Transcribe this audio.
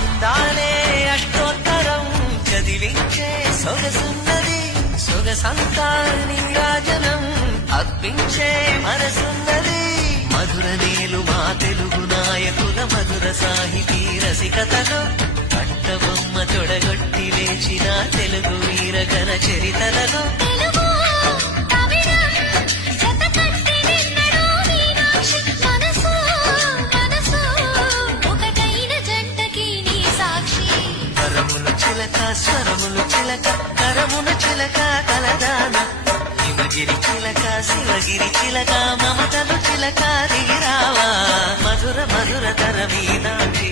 అందాలే అష్టోత్తరం చదివించే సొగసున్నది సొగసంతా నీరాజనం అర్పించే మనసున్నది మధుర నేలు మా తెలుగు నాయకుల మధుర సాహితీ రసికతలో కట్టబొమ్మ తొడగొట్టి లేచిన తెలుగు వీరగణ చరితలలో స్వరములు చిలక కరమున చిలక కలదాన హిమగిరి చిలక శివగిరి చిలక మమతలు చిలక దిగిరావా మధుర మధుర తర మీనాక్షి